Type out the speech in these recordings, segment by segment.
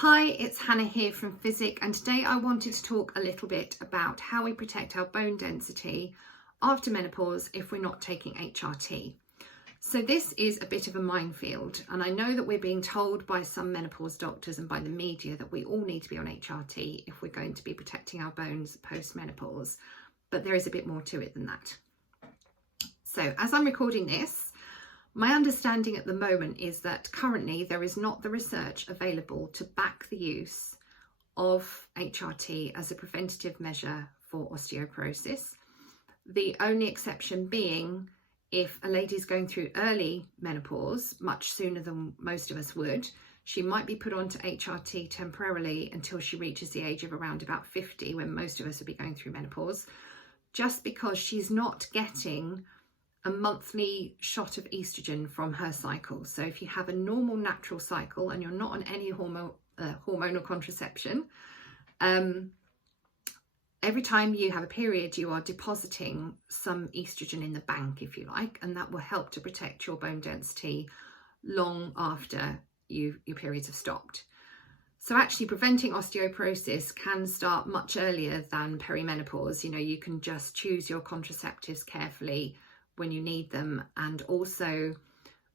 Hi, it's Hannah here from Physic, and today I wanted to talk a little bit about how we protect our bone density after menopause if we're not taking HRT. So this is a bit of a minefield, and I know that we're being told by some menopause doctors and by the media that we all need to be on HRT if we're going to be protecting our bones post-menopause, but there is a bit more to it than that. So as I'm recording this, my understanding at the moment is that currently there is not the research available to back the use of HRT as a preventative measure for osteoporosis. The only exception being if a lady is going through early menopause, much sooner than most of us would, she might be put onto HRT temporarily until she reaches the age of around about 50, when most of us will be going through menopause, just because she's not getting a monthly shot of estrogen from her cycle. So if you have a normal natural cycle and you're not on any hormonal contraception, every time you have a period, you are depositing some estrogen in the bank, if you like, and that will help to protect your bone density long after your periods have stopped. So actually preventing osteoporosis can start much earlier than perimenopause. You know, you can just choose your contraceptives carefully when you need them, and also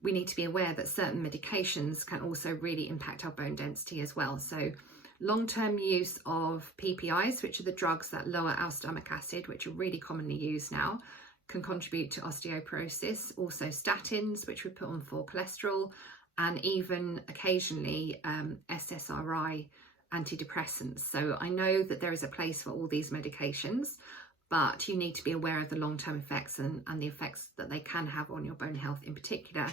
we need to be aware that certain medications can also really impact our bone density as well. So long-term use of PPIs, which are the drugs that lower our stomach acid, which are really commonly used now, can contribute to osteoporosis. Also statins, which we put on for cholesterol, and even occasionally SSRI antidepressants. So I know that there is a place for all these medications, but you need to be aware of the long-term effects and the effects that they can have on your bone health in particular,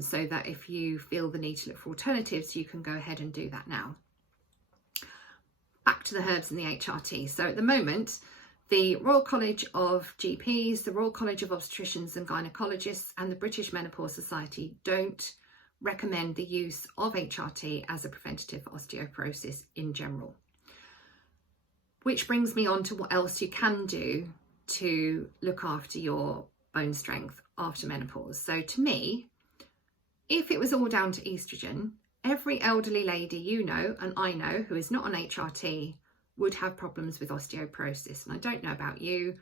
so that if you feel the need to look for alternatives, you can go ahead and do that now. Back to the herbs and the HRT. So at the moment, the Royal College of GPs, the Royal College of Obstetricians and Gynecologists, and the British Menopause Society don't recommend the use of HRT as a preventative for osteoporosis in general. Which brings me on to what else you can do to look after your bone strength after menopause. So to me, if it was all down to estrogen, every elderly lady you know and I know who is not on HRT would have problems with osteoporosis. And I don't know about you,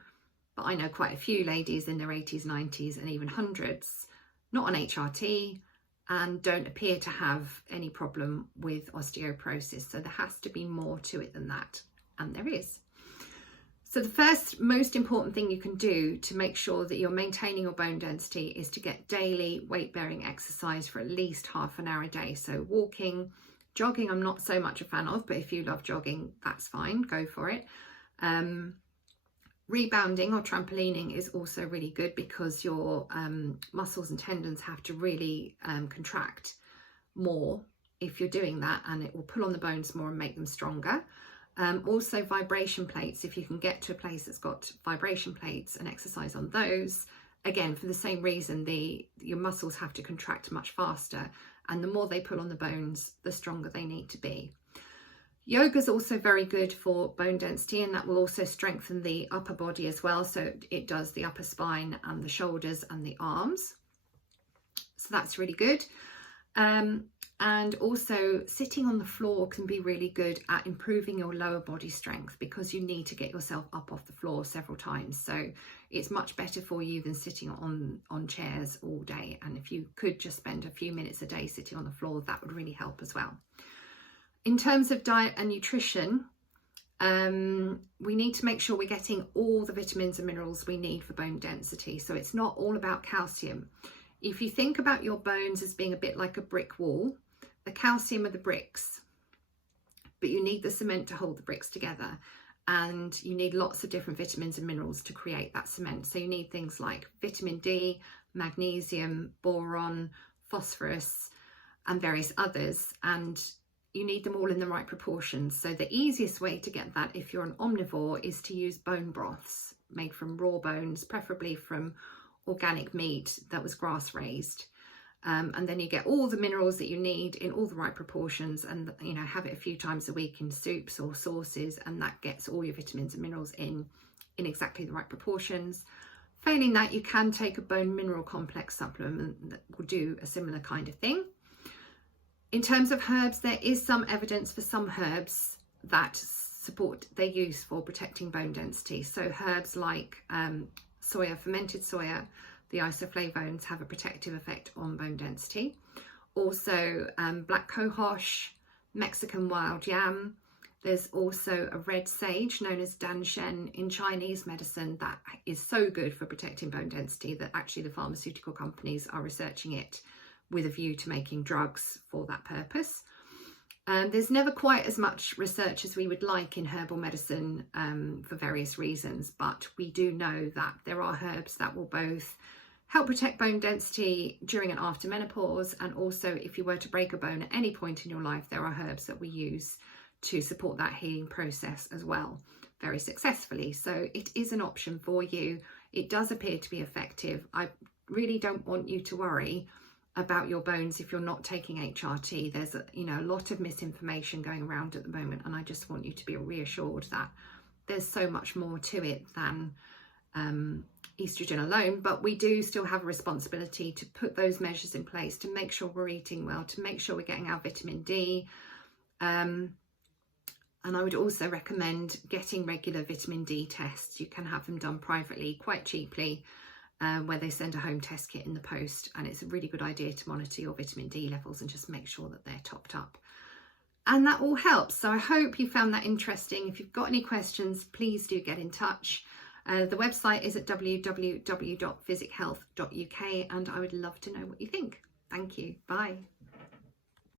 but I know quite a few ladies in their 80s, 90s and even hundreds not on HRT and don't appear to have any problem with osteoporosis. So there has to be more to it than that. And there is. So the first most important thing you can do to make sure that you're maintaining your bone density is to get daily weight-bearing exercise for at least half an hour a day. So walking, jogging, I'm not so much a fan of, but if you love jogging, that's fine, go for it. Rebounding or trampolining is also really good because your muscles and tendons have to really contract more if you're doing that, and it will pull on the bones more and make them stronger. Also vibration plates, if you can get to a place that's got vibration plates and exercise on those, again for the same reason, your muscles have to contract much faster, and the more they pull on the bones, the stronger they need to be. Yoga is also very good for bone density, and that will also strengthen the upper body as well. So it does the upper spine and the shoulders and the arms, so that's really good. And also sitting on the floor can be really good at improving your lower body strength, because you need to get yourself up off the floor several times. So it's much better for you than sitting on chairs all day. And if you could just spend a few minutes a day sitting on the floor, that would really help as well. In terms of diet and nutrition, we need to make sure we're getting all the vitamins and minerals we need for bone density. So it's not all about calcium. If you think about your bones as being a bit like a brick wall, the calcium are the bricks, but you need the cement to hold the bricks together, and you need lots of different vitamins and minerals to create that cement. So you need things like vitamin D, magnesium, boron, phosphorus, and various others, and you need them all in the right proportions. So the easiest way to get that, if you're an omnivore, is to use bone broths made from raw bones, preferably from organic meat that was grass raised. And then you get all the minerals that you need in all the right proportions, and have it a few times a week in soups or sauces, and that gets all your vitamins and minerals in exactly the right proportions. Failing that, you can take a bone mineral complex supplement that will do a similar kind of thing. In terms of herbs, there is some evidence for some herbs that support their use for protecting bone density. So herbs like soya, fermented soya, the isoflavones have a protective effect on bone density. Also black cohosh, Mexican wild yam. There's also a red sage known as danshen in Chinese medicine that is so good for protecting bone density that actually the pharmaceutical companies are researching it with a view to making drugs for that purpose. There's never quite as much research as we would like in herbal medicine for various reasons, but we do know that there are herbs that will both help protect bone density during and after menopause, and also if you were to break a bone at any point in your life, there are herbs that we use to support that healing process as well, very successfully. So it is an option for you. It does appear to be effective. I really don't want you to worry about your bones if you're not taking HRT. There's a lot of misinformation going around at the moment, and I just want you to be reassured that there's so much more to it than estrogen alone. But we do still have a responsibility to put those measures in place to make sure we're eating well, to make sure we're getting our vitamin D. And I would also recommend getting regular vitamin D tests. You can have them done privately quite cheaply, where they send a home test kit in the post, and it's a really good idea to monitor your vitamin D levels and just make sure that they're topped up. And that all helps. So I hope you found that interesting. If you've got any questions, please do get in touch. The website is at www.physichealth.uk, and I would love to know what you think. Thank you. Bye.